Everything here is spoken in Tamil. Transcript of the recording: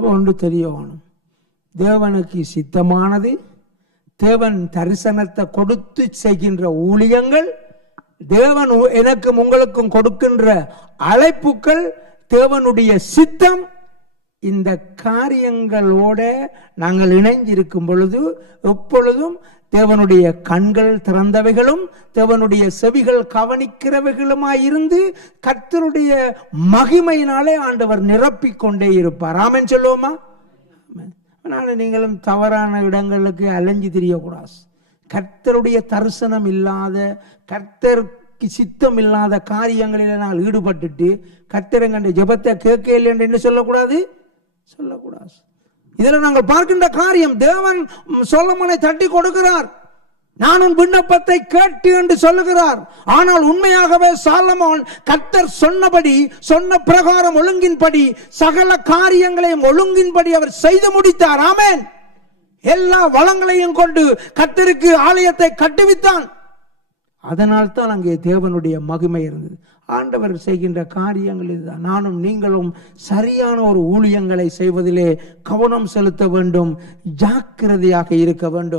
அப்போ ஒன்று தெரியணும், தேவனுக்கு சித்தமானது, தேவன் தரிசனத்தை கொடுத்து செய்கின்ற ஊழியங்கள், தேவன் எனக்கும் உங்களுக்கும் கொடுக்கின்ற அழைப்புகள், தேவனுடைய சித்தம், இந்த காரியங்களோட நாங்கள் இணைஞ்சிருக்கும் பொழுது எப்பொழுதும் தேவனுடைய கண்கள் திறந்தவைகளும் தேவனுடைய செவிகள் கவனிக்கிறவைகளுமாயிருந்து கர்த்தருடைய மகிமையினாலே ஆண்டவர் நிரப்பிக்கொண்டே இருப்பார். ஆமென் சொல்லுவோமா? அதனால நீங்களும் தவறான இடங்களுக்கு அலைஞ்சு தெரியக்கூடாது. கர்த்தருடைய தரிசனம் இல்லாத, கர்த்தருக்கு சித்தம் இல்லாத காரியங்களில் நாங்கள் ஈடுபட்டுட்டு கர்த்தரங்க ஜெபத்தை கேட்க இல்லை என்று என்ன சொல்லக்கூடாது. இதில் நாங்கள் பார்க்கின்ற காரியம், தேவன் சொலொமோனை தட்டி கொடுக்கிறார், நான் உன் விண்ணப்பத்தை கேட்டு என்று சொல்லுகிறார். ஆனால் உண்மையாகவே சாலமோன் கர்த்தர் சொன்னபடி, சொன்ன பிரகாரம் ஒழுங்கின்படி சகல காரியங்களையும் ஒழுங்கின்படி அவர் செய்து முடித்தார். ஆமென். எல்லா வளங்களையும் கொண்டு கர்த்தருக்கு ஆலயத்தை கட்டுவித்தான். அதனால் தான் அங்கே தேவனுடைய மகிமை இருந்தது. ஆண்டவர் செய்கின்ற காரியங்கள் இதுதான். நானும் நீங்களும் சரியான ஒரு ஊழியங்களை செய்வதிலே கவனம் செலுத்த வேண்டும், ஜாக்கிரதையாக இருக்க வேண்டும்.